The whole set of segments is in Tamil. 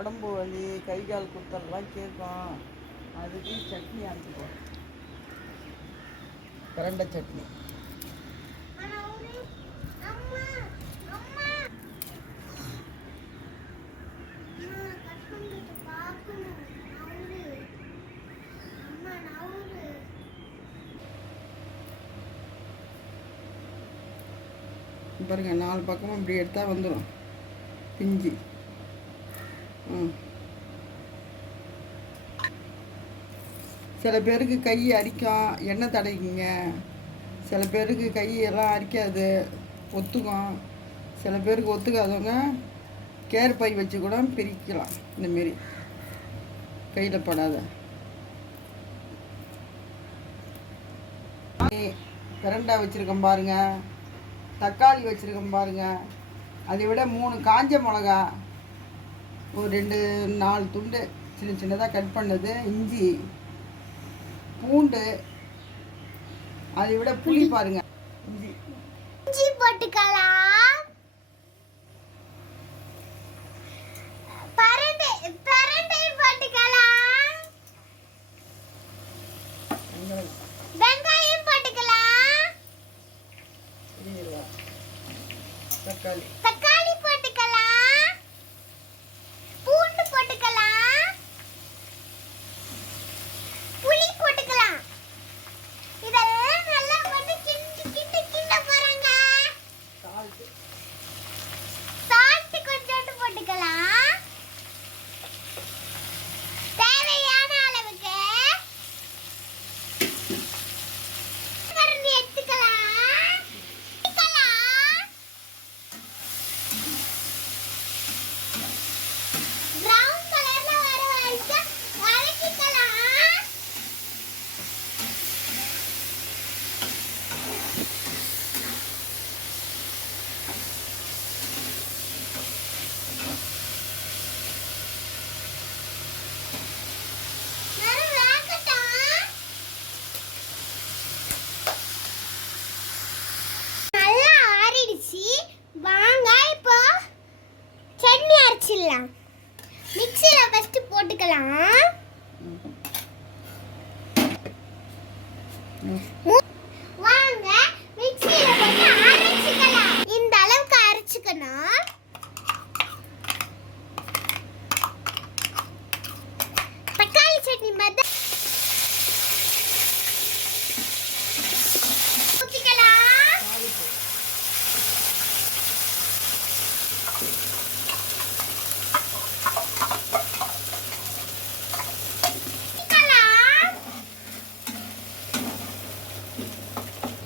உடம்பு வலி கை கால் குத்தல்லாம் கேட்கும். அதுக்கு சட்னி அரைச்சிக்கோ பிரண்டை சட்னி. பாருங்க நாலு பக்கமும் இப்படி எடுத்தால் வந்துடும் பிஞ்சு. சில பேருக்கு கை அரிக்கும் எண்ணெய் தடைக்குங்க சில பேருக்கு கை எல்லாம் அரிக்காது ஒத்துக்கும். சில பேருக்கு ஒத்துக்காதவங்க கேர் பை வச்சு கூட பிரிக்கலாம். இந்தமாரி கையில் படாத. பிரண்டா வச்சுருக்கோம் பாருங்க. தக்காளி வச்சுருக்கோம் பாருங்க. அதை விட மூணு காஞ்ச மிளகா ஒரு ரெண்டு நாலு துண்டு சின்ன சின்னதாக கட் பண்ணது இஞ்சி பூண்டு அதை விட புளி பாருங்க. இஞ்சி. இஞ்சி போட்டுக்கலாம் தக்காளி. அரைச்சிடலாம் மிக்சியில் ஃபஸ்ட்டு போட்டுக்கலாம் ம்.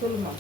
சொல்லுமா